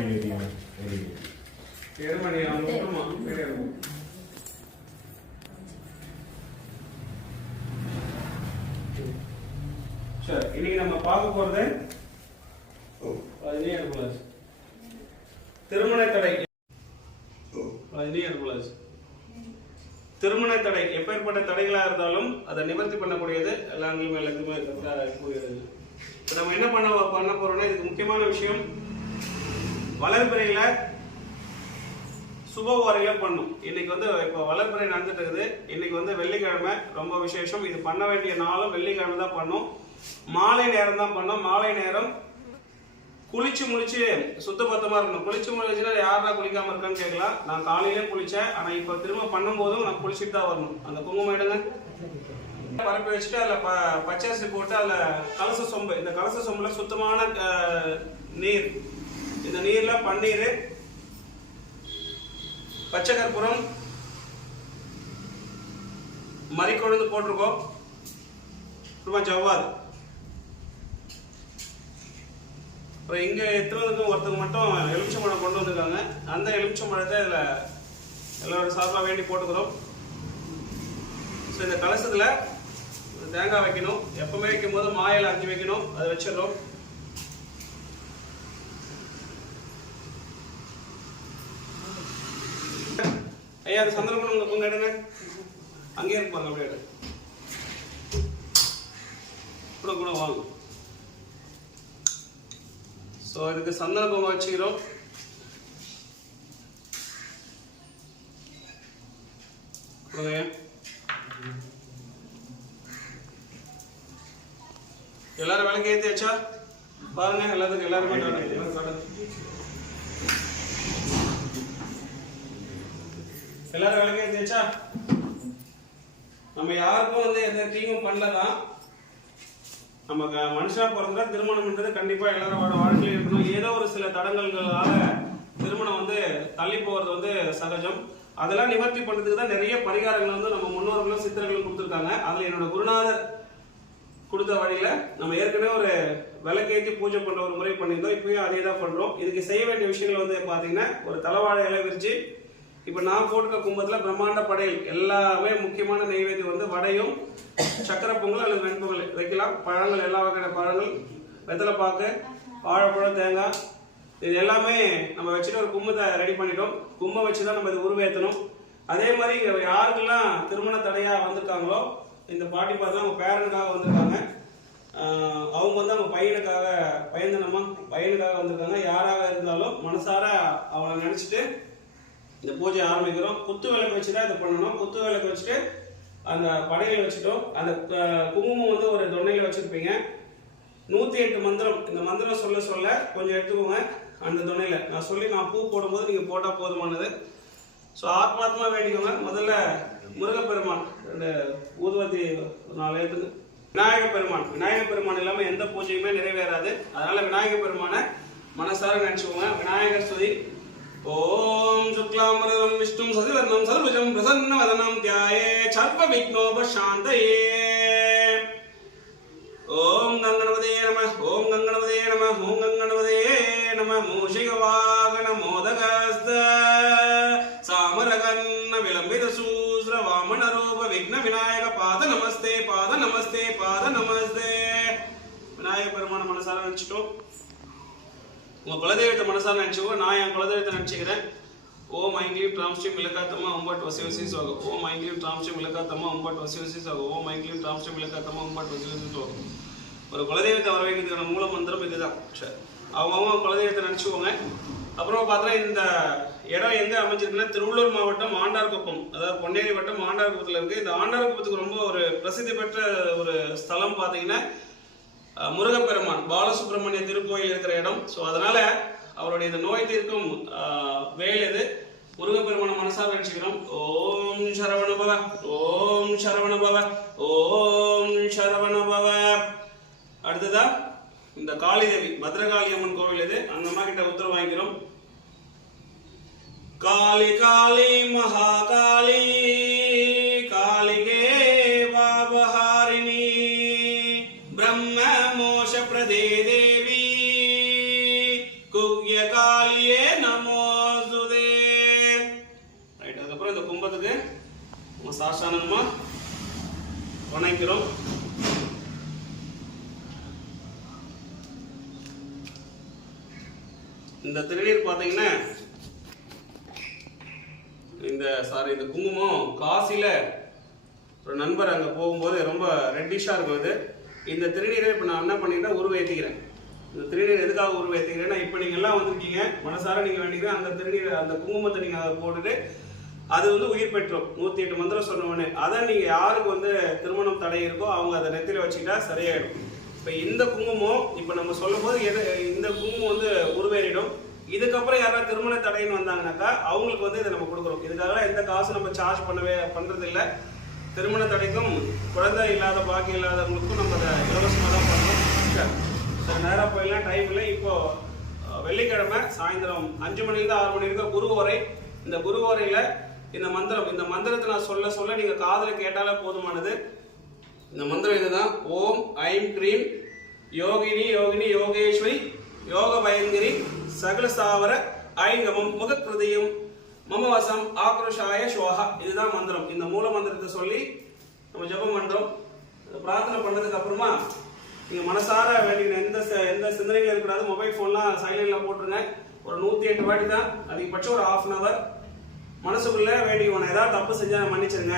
சரி, இன்னைக்கு நம்ம பார்க்க போறது திருமண தடை. திருமண தடை எப்பேற்பட்ட தடைகளா இருந்தாலும் அதை நிவர்த்தி பண்ணக்கூடியது எல்லாருமே கூறியது. நம்ம என்ன பண்ண போறோம்னா, இதுக்கு முக்கியமான விஷயம் வளர்பிறையில சுபவாரியில பண்ணும். இன்னைக்கு வந்து இப்போ வளர்பிறை நடந்துட்டு இருக்குது. இன்னைக்கு வந்து வெள்ளிக்கிழமை, ரொம்ப விசேஷம். இது பண்ண வேண்டிய நாளும் வெள்ளிக்கிழமை தான் பண்ணும். மாலை நேரம் தான் பண்ணோம். மாலை நேரம் குளிச்சு முடிச்சு சுத்தபத்தமா இருக்கணும். குளிச்சு முடிச்சுன்னா யாரா குளிக்காம இருக்கான்னு கேட்கலாம். நான் காலையிலே குளிச்சேன், ஆனா இப்ப திரும்ப பண்ணும் போதும் நான் குளிச்சுட்டு தான் வரணும். அந்த குங்குமம் எடுங்க, பரப்பி வச்சுட்டு அதுல பச்சரிசி போட்டு அதுல கலச சொம்பு, இந்த கலச சொம்புல சுத்தமான நீர், இந்த நீர்ல பன்னீர், பச்சை கற்பூரம், மறிக்கொழுந்து போட்டிருக்கோம், ஜவ்வாது. இங்க எத்தனை ஒருத்தவங்க மட்டும் எலுமிச்சம்பழம் கொண்டு வந்திருக்காங்க. அந்த எலுமிச்சம்பழத்தை இதுல எல்லாரோட சார்பாக வேண்டி போட்டுக்கிறோம். ஸோ இந்த கலசத்துல தேங்காய் வைக்கணும். எப்பவுமே வைக்கும் போது மாயில 5 வைக்கணும். அதை வச்சிடறோம். ஐயா, அது சந்திரகுணம் உங்க பொங்க எடுங்க, அங்கேயே இருப்பாங்க. அப்படியே கூட கூட வாங்க. ஸோ இதுக்கு சந்தன குங்குமம் வச்சுக்கிறோம். எல்லாரும் விளக்கு ஏற்றி வச்சா பாருங்க. எல்லாருமே எல்லாரும் விளக்கு ஏற்றி வச்சா நம்ம யாருக்கும் வந்து எந்த தீங்கும் பண்ணலதான். நம்ம மனுஷனா பிறந்தா திருமணம்ன்றது கண்டிப்பா எல்லாரோட வாழ்க்கையில இருக்கணும். ஏதோ ஒரு சில தடங்கல்களால திருமணம் வந்து தள்ளி போறது வந்து சகஜம். அதெல்லாம் நிவர்த்தி பண்றதுக்கு தான் நிறைய பரிகாரங்கள் வந்து நம்ம முன்னோர்களும் சித்தர்களும் கொடுத்துருக்காங்க. அதுல என்னோட குருநாதர் கொடுத்த வழியில நம்ம ஏற்கனவே ஒரு விளக்கேற்றி பூஜை பண்ற ஒரு முறை பண்ணியிருந்தோம். இப்பயும் அதே தான் பண்றோம். இதுக்கு செய்ய வேண்டிய விஷயங்கள் வந்து பாத்தீங்கன்னா, ஒரு தலைவாழை இலை விரிச்சு, இப்ப நான் போட்டுக்க கும்பத்துல பிரம்மாண்ட படையல் எல்லாமே முக்கியமான நெய்வேத்தியம் வந்து வடையும் சக்கரை பொங்கல் அல்லது வெண்பொங்கல் வைக்கலாம். பழங்கள், எல்லா வகையான பழங்கள், வெத்தலை பாக்கு, வாழைப்பழம், தேங்காய், இது எல்லாமே நம்ம வச்சுட்டு ஒரு கும்பத்தை ரெடி பண்ணிட்டோம். கும்பம் வச்சுதான் நம்ம இது உருவேற்றணும். அதே மாதிரி யாருக்கெல்லாம் திருமண தடையா வந்திருக்காங்களோ, இந்த பாட்டி பார்த்தா அவங்க பேரனுக்காக வந்திருக்காங்க. அவங்க வந்து அவங்க பையனுக்காக பையனுக்காக வந்திருக்காங்க. யாராக இருந்தாலும் மனசார அவளை நினைச்சிட்டு இந்த பூஜை ஆரம்பிக்கிறோம். குத்து விளக்கு வச்சுதான் இதை பண்ணணும். குத்து விளக்கு வச்சுட்டு அந்த படையில வச்சுட்டோம். அந்த குங்குமம் வந்து ஒரு தொண்டையில வச்சிருப்பீங்க. 108 மந்திரம். இந்த மந்திரம் சொல்ல சொல்ல கொஞ்சம் எடுத்துக்கோங்க. அந்த தொண்டையில நான் பூ போடும்போது நீங்க போட்டா போதுமானது. ஸோ ஆத்மாத்மா வேண்டிக்கோங்க. முதல்ல முருகப்பெருமான் இந்த ஊதுவத்தி 4 எடுத்துக்கு. விநாயக பெருமான் இல்லாம எந்த பூஜையுமே நிறைவேறாது. அதனால விநாயக பெருமானை மனசார நினைச்சுக்கோங்க. விநாயகர் ஸ்துதி. ஓம் சுக்லாம்பரதரம் விஷ்ணும் சசிவர்ணம் சதுர்புஜம் பிரசன்னவதனம் த்யாயே சர்வ விக்னோபசாந்தயே. ஓம் கங்கணபதே நம, ஓம் கங்கணபதே நம, ஓம் கங்கணபதே நம. மூஷிகவாகன மோதகஸ்த சாமரகன்ன விளம்பித சூஸ்ர வாமன ரூப விக்ன விநாயக பாத நமஸ்தே, பாத நமஸ்தே, பாத நமஸ்தே. விநாயக பெருமான மனசார நினைச்சிட்டோம். உங்க குலதெய்வத்தை மனசார நினைச்சுக்கோ. நான் என் குலதெய்வத்தை நினைச்சுக்கிறேன். ஓம் ஐங்கிலீம் ட்ராம்ஸ்ட்ரீம் இலக்காத்தம்மா உம்பட் வசிவசி சோகம். ஓம் ஐங்கிலீம் ட்ராம்ஸ்ட்ரீம் இலக்காத்தம்மா உம்பட் வசிவசி சோகம். ஓம் ஐங்கிலீம் ட்ராம்ஸ்ட்ரீம் இலக்காத்தம்மா உம்பட் வசிவசி சோகம். ஒரு குலதெய்வத்தை வர வைக்கிறதுக்கான மூல மந்திரம் இதுதான். சரி, அவங்க குலதெய்வத்தை நினைச்சுக்கோங்க. அப்புறம் பார்த்தா இந்த இடம் எங்க அமைஞ்சிருக்குன்னா, திருவள்ளூர் மாவட்டம் ஆண்டார்குப்பம், அதாவது பொன்னேரி வட்டம் ஆண்டார்குப்பத்தில் இருக்கு. இந்த ஆண்டார்குப்பத்துக்கு ரொம்ப ஒரு பிரசித்தி பெற்ற ஒரு ஸ்தலம் பார்த்தீங்கன்னா முருகப்பெருமான் பாலசுப்ரமணிய திருக்கோயில் இருக்கிற இடம். ஸோ அதனால அவருடைய இந்த நோய் தீர்க்கும் வேல் இது. முருகப்பெருமான மனசார நினைச்சுக்கிறோம். ஓம் சரவணபவ, ஓம் சரவணபவ, ஓம் சரவணபவ. அடுத்ததா இந்த காளிதேவி பத்ரகாளி அம்மன் கோவில் இது. அந்த அம்மா கிட்ட உத்தரவு வாங்கிக்கிறோம். காளி காளி மகாகாளி காளிகே பாபஹாரிணி பிரம்ம மோஷ பிரதே தேவி குக்யகா காளியே நமோசுதே. ரைட், அதுக்கப்புறம் இந்த கும்பத்துக்கு நம்ம சாஷ்டாங்கமா வணங்கிறோம். இந்த திருநீர் பார்த்தீங்கன்னா இந்த குங்குமம் காசில ஒரு நண்பர் அங்கே போகும்போது ரொம்ப ரெட்டிஷாக இருக்கும். இது இந்த திருநீரை இப்போ நான் என்ன பண்ணிக்கிறேன், உருவேற்றிக்கிறேன். இந்த திருநீர் எதுக்காக உருவேற்றிக்கிறேன்னா, இப்போ நீங்கள் எல்லாம் வந்திருக்கீங்க, மனசார நீங்கள் வேண்டிக்கிறேன் அந்த திருநீர் அந்த குங்குமத்தை நீங்கள் அதை போட்டுட்டு அது வந்து உயிர் பெற்றோம். 108 மந்திரம் சொன்னவொடனே அதை நீங்கள் யாருக்கு வந்து திருமணம் தடை இருக்கோ அவங்க அதை நெத்தில வச்சுக்கிட்டா சரியாயிடும். இப்போ இந்த குங்குமம் இப்போ நம்ம சொல்லும் போது இந்த குங்குமம் வந்து உருவேறிடும். இதுக்கப்புறம் யாராவது திருமண தடைன்னு வந்தாங்கன்னாக்கா அவங்களுக்கு வந்து இதை நம்ம கொடுக்குறோம். இதுக்காக எந்த காசு நம்ம சார்ஜ் பண்றது இல்லை. திருமண தடைக்கும் குழந்தை இல்லாத பாக்கி இல்லாதவங்களுக்கும் நம்ம அதை இலவசமாக தான் பண்ணுறோம். சரி, நேராக போயிடலாம், டைம் இல்லை. இப்போ வெள்ளிக்கிழமை சாயந்தரம் 5 மணிலேருந்து 6 மணி வரைக்கும் குருவோரை. இந்த குருவோரையில் இந்த மந்திரத்தை நான் சொல்ல நீங்கள் காதில் கேட்டாலே போதுமானது. இந்த மந்திரம் இதுதான். ஓம் ஐம் க்ரீம் யோகினி யோகினி யோகேஸ்வரி யோக பயங்கரி சகல ஸ்தாவர ஐங்கமம் முகக்கிருதியும் மமவசம் ஆக்ரோஷாய ஸ்வாஹா. இதுதான் மந்திரம். இந்த மூல மந்திரத்தை சொல்லி நம்ம ஜபம் பண்றோம். பிரார்த்தனை பண்ணதுக்கு அப்புறமா நீங்க மனசார வேண்டிய எந்த சிந்தனைகள் இருக்கக்கூடாது. மொபைல் போன்லாம் சைலண்ட்ல போட்டுருங்க. ஒரு 108 வாட்டி தான், அதிகபட்சம் ஒரு 1/2 hour. மனசுக்குள்ள வேண்டி உன ஏதாவது தப்பு செஞ்சா மன்னிச்சிருங்க,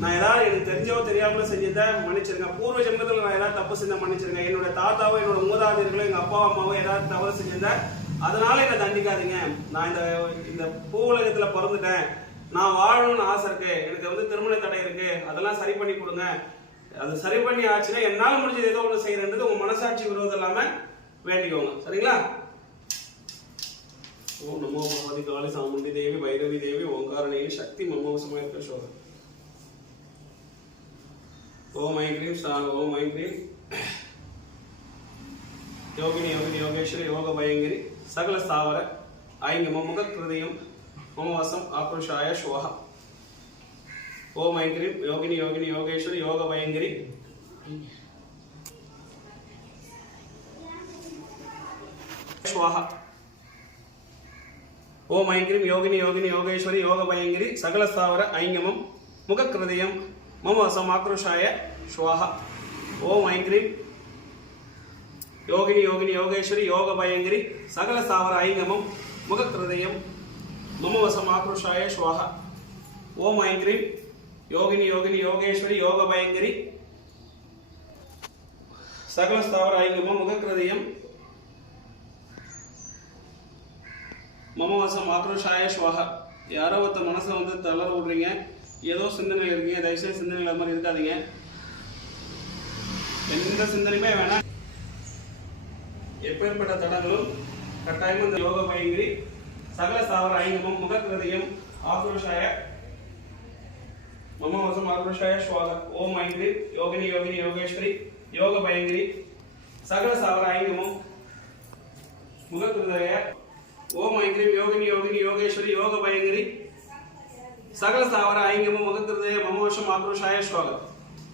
நான் ஏதாவது எனக்கு தெரிஞ்சவோ தெரியாமல செஞ்சதை மன்னிச்சிருங்க, பூர்வ ஜென்மத்தில் நான் ஏதாவது தப்பு செஞ்ச மன்னிச்சிருங்க, என்னோட தாத்தாவோ என்னோட மூதாதையர்களோ எங்க அப்பா அம்மாவோ ஏதாவது தவறு செஞ்சிருந்தேன் அதனால என்னை தண்டிக்காதீங்க, நான் இந்த பூ உலகத்துல பிறந்துட்டேன், நான் வாழணும்னு ஆசை இருக்கு, எனக்கு வந்து திருமண தடை இருக்கு, அதெல்லாம் சரி பண்ணி கொடுங்க. அது சரி பண்ணி ஆச்சுன்னா என்னால முடிஞ்சது ஏதோ ஒன்று செய்யறது உங்க மனசாட்சி விரோதம் இல்லாம வேண்டிக்கோங்க. சரிங்களா? ஓம் நமோ பகவதி காளி சாமுண்டி தேவி பைரவி தேவி ஓங்காரணி சக்தி மமோசமய சோதம். ஓம் ஐம் க்ரீம் சாங்க ஓம் ஐம் க்ரீம் யோகினி யோகினி யோகேஸ்வரி யோக பயங்கரி சகல ஸ்தாவர ஐங்கமம் முகக்கிருதியும் மமவசம் ஆக்ரோஷாய ஸ்வாஹா. ஓம் ஐம் க்ரீம் யோகினி யோகினி யோகேஸ்வரி யோக பயங்கரி ஸ்வாஹா. ஓம் ஐம் க்ரீம் யோகினி யோகினி யோகேஸ்வரி யோக பயங்கரி சகல ஸ்தாவர ஐங்கமம் முகக்கிருதியம் மமவசம் ஆக்ரோஷாய ஸ்வாஹா. ஓம் ஐம் க்ரீம் யோகினி யோகினி யோகேஸ்வரி யோக பயங்கரி சகல ஸ்தாவர ஐங்கமம் முகக்கிருதயம் மமவசம் ஆக்ரோஷாய ஸ்வாஹா. ஓம் ஐம் க்ரீம் யோகினி யோகினி யோகேஸ்வரி யோக பயங்கரி சகல ஸ்தாவர ஐங்கமம் முகக்கிருதயம் மமவசம் ஆக்ரோஷாய ஸ்வாஹா. யாரோ ஒருத்த மனசை வந்து தளர விடுறீங்க, ஏதோ சிந்தனையில் இருக்கீங்க, தயவுசெய்து சிந்தனையில் அது மாதிரி இருக்காதீங்க. எந்த சிந்தனையுமே வேணாம். எப்பேற்பட்ட தடங்களும் கட்டாயம் இந்த யோக பயங்கரி சகல ஸ்தாவர ஐங்கமம் முகக்கிருதயம் ஆக்ரோஷாய மமவசம் ஆக்ரோஷாய ஸ்வாஹா. ஓம் ஐம் க்ரீம் யோகினி யோகினி யோகேஸ்வரி யோக பயங்கரி சகல ஸ்தாவர ஐங்கமம் முகக்கிருதய. ஓம் ஐம் க்ரீம் யோகினி யோகினி யோகேஸ்வரி யோக பயங்கரி சகல ஸ்தாவர ஐங்கமம் முகக்கிருதய மமவசம் ஆக்ரோஷாய ஸ்வாஹா.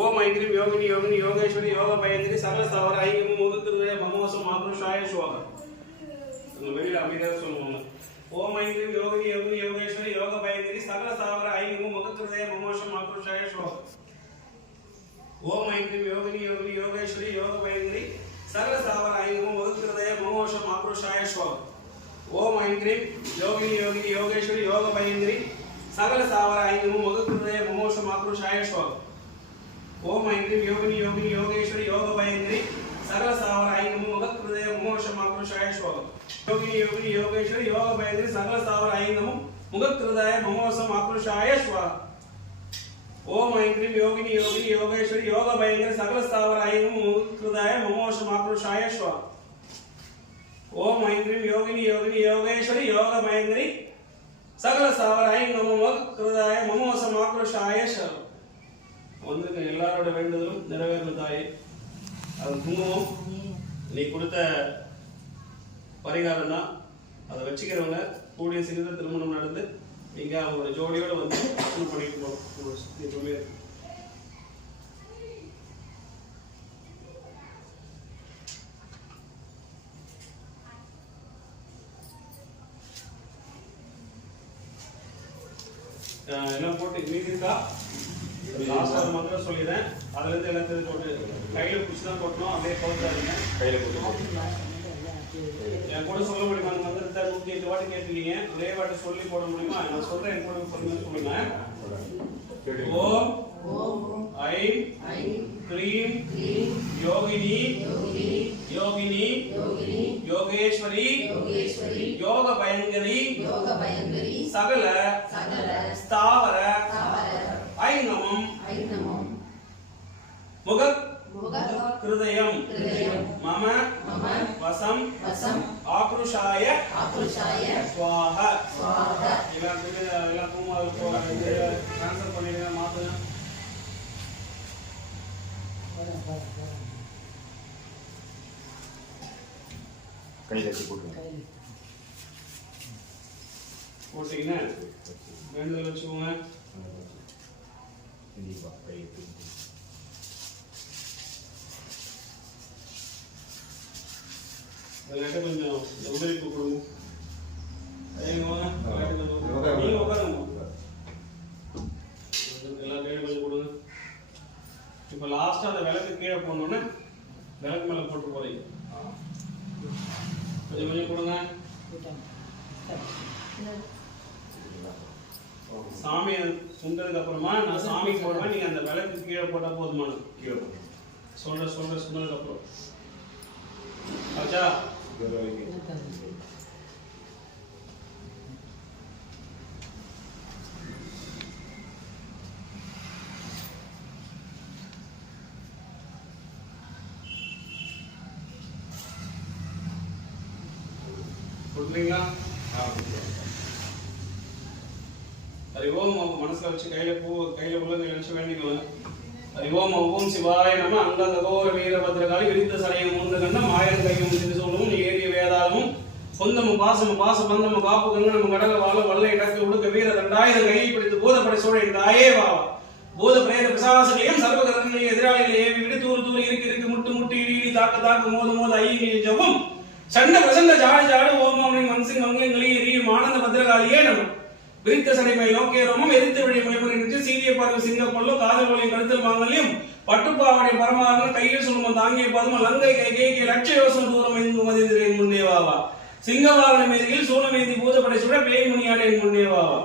ஓம் ஐம் க்ரீம் யோகினி யோகினி யோகேஸ்வரி யோக பயங்கரி சகல ஸ்தாவர ஐங்கமம் முகக்கிருதய மமவசம் ஆக்ரோஷாய ஸ்வாஹா. வெளியில அமைதியாக சொல்லுவாங்க. ஓம் ஐம் க்ரீம் யோகினி யோகினி யோகேஸ்வரி யோக பயங்கரி சகல ஸ்தாவர ஐங்கமம் முகக்கிருதய மமவசம் ஆக்ரோஷாய ஸ்வாஹா. ஓம் ஐம் க்ரீம் யோகினி யோகினி யோகேஸ்வரி யோக பயங்கரி சகல ஸ்தாவர ஐங்கமம் முகக்கிருதய மமவசம் ஆக்ரோஷாய ஸ்வாஹா. ஓம் ஐம் க்ரீம் யோகினி யோகினி யோகேஸ்வரி யோக பயங்கரி சகல ஸ்தாவர ஐங்கமம் முகக்கிருதய மமவசம் ஆக்ரோஷாய ஸ்வாஹா. ஓம் ஐம் க்ரீம் யோகினி யோகினி யோகேஸ்வரி யோக பயங்கரி சகல ஸ்தாவர ஐங்கமம் முகக்கிருதய மமவசம் ஆக்ரோஷாய ஸ்வாஹா. யோகினி யோகினி யோகேஸ்வரி யோக பயங்கரி சகல ஸ்தாவர ஐங்கமம் முகக்கிருதய மமவசம் ஆக்ரோஷாய ஸ்வாஹா. ஓம் ஐம் க்ரீம் யோகினி யோகினி யோகேஸ்வரி யோக பயங்கரி சகல ஸ்தாவர ஐங்கமம் முகக்கிருதய மமவசம் ஆக்ரோஷாய ஸ்வாஹா. ஓம் ஐம் க்ரீம் யோகினி யோகினி யோகேஸ்வரி யோக பயங்கரி சகல ஸ்தாவர ஐங்கமம் முகக்கிருதய மமவசம் ஆக்ரோஷாய ஸ்வாஹா. வந்து எல்லாரோட வேண்டுதலும் நிறைவேறும் தாயே. அது குங்குமம் நீ கொடுத்த பரிகாரம் தான். அதை வச்சுக்கிறவங்க கூடிய சீக்கிரம் திருமணம் நடந்து நீங்க அவங்களோட ஜோடியோட வந்து அர்ப்பணம் பண்ணிட்டு போகணும். எல்லாம் போட்டு மீதி இருக்கா லாஸ்ட் ஒரு மந்திரம் சொல்லிடுறேன். அதுல இருந்து எல்லாத்தையும் போட்டு கையில பிடிச்சி தான் போட்டணும். அப்படியே போட்டாருங்க கையில போட்டு என் கூட சொல்ல முடியுமா? அந்த மந்திரத்தை 108 வாட்டி கேட்டுருக்கீங்க. ஒரே வாட்டி சொல்லி போட முடியுமா? நான் சொல்றேன், என் கூட சொல்லுங்க. ஓம் ஐம் க்ரீம் யோகினி யோகினி யோகேஸ்வரி யோக பயங்கரி சகல ஸ்தாவர ஐநமம் முக ஹிருதயம் மம வசம் ஆக்ருஷாய ஸ்வாஹா. எல்லாத்துக்கும் ட்ரான்ஸ்ஃபர் பண்ணிடுங்க, மாத்துங்க. கையில் வச்சு போட்டுருங்க. போட்டீங்கன்னா வேண்டுதல் வச்சுக்கோங்க. கொஞ்சம் உபரிப்பு கொடுங்க. நீங்க உட்காருங்க. எல்லா கையிலும் கொஞ்சம் கொடுங்க. இப்ப லாஸ்டா அந்த விளக்கு கீழே போனோம்னா விளக்கு மேல போட்டு போறீங்க. கொஞ்சம் கொஞ்சம் கொடுங்க. சாமியை சுண்டதுக்கு அப்புறமா நான் சாமி போடுவேன். நீங்க அந்த விளக்கு கீழே போட்டா போதுமானது. கீழே சொன்னதுக்கு அப்புறம் ஆச்சா? கொடுக்குறீங்களா? ஹரி ஓம். மனசுல வச்சு கையில உள்ள நினைச்சு வேண்டிக்கோங்க. ஹரி ஓம் ஓம் சிவாய நம. அங்கதகோர வீரபத்ரகாளி விரித்த சரையும் மூன்று கண்ணம் ஆயிரம் கையும் திருசூலமும் ஏறிய வேதாளமும் சொந்தமும் பாசமும் பாச பந்தமும் காப்பு கங்கணமும் கடக வாழ வல்ல இடக்கு உடுக்க வீர தண்டாயுதம் கையை பிடித்து பூதப்படை சூழ தாயே வாவா. பூத பிரேத பிரசாசனையும் சர்வ கரங்களையும் எதிராளிகளை ஏவி விடு தூறு இருக்கு முட்டு இடி தாக்கு மோத ஐயங்களையும் ஜவும் சண்ட பிரசந்த ஜாடு ஓமாமணி மனசின் மங்களங்களையும் எரியும் ஆனந்த பத்திரகாளியே நம்ம விரித்த சடைமை நோக்கியரமும் எரித்து வழி மலைமுறை சீரிய பார்வை சிங்க கொள்ளும் காதல் வழி கருத்தல் மாங்கல்யம் பட்டுப்பாவடை பரமாகன கையில் சொல்லும் தாங்கிய பதும லங்கை கை லட்ச யோசன தூரம் எங்கு மதிந்திரேன் முன்னேவாவா. சிங்கவாகன மேதியில் சூழமேந்தி பூதப்படை சுட பேய் முனியாடேன் முன்னேவாவா.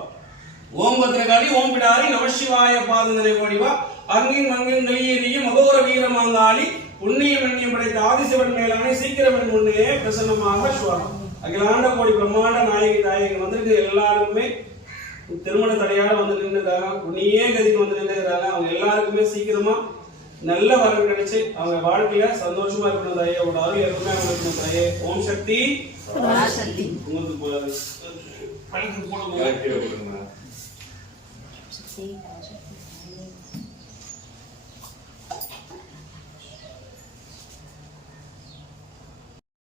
ஓம் பத்திரகாளி ஓம் பிடாரி நமசிவாய பாதந்தனை ஓடிவா. அங்கின் மங்கின் களியேறியும் மகோர வீரமாங்காளி புண்ணியம் எண்ணியம் படைத்த ஆதிசிவன் மேலான சீக்கிரவன் முன்னே பிரசன்னமாக சுவாகம். அகிலாண்ட கோடி பிரம்மாண்ட நாயகி தாயகி வந்திருக்கு. எல்லாருக்குமே திருமண தடையால வந்து நின்றுட்டாங்க. நீயே கதிக்கு வந்து நின்றுறாங்க. அவங்க எல்லாருக்குமே சீக்கிரமா நல்ல வரவு கிடைச்சு அவங்க வாழ்க்கையில சந்தோஷமா இருக்கணும். தாயோட அருள் எப்பவுமே இருக்கணும். தாயே ஓம் சக்தி உங்களுக்கு போடுங்க.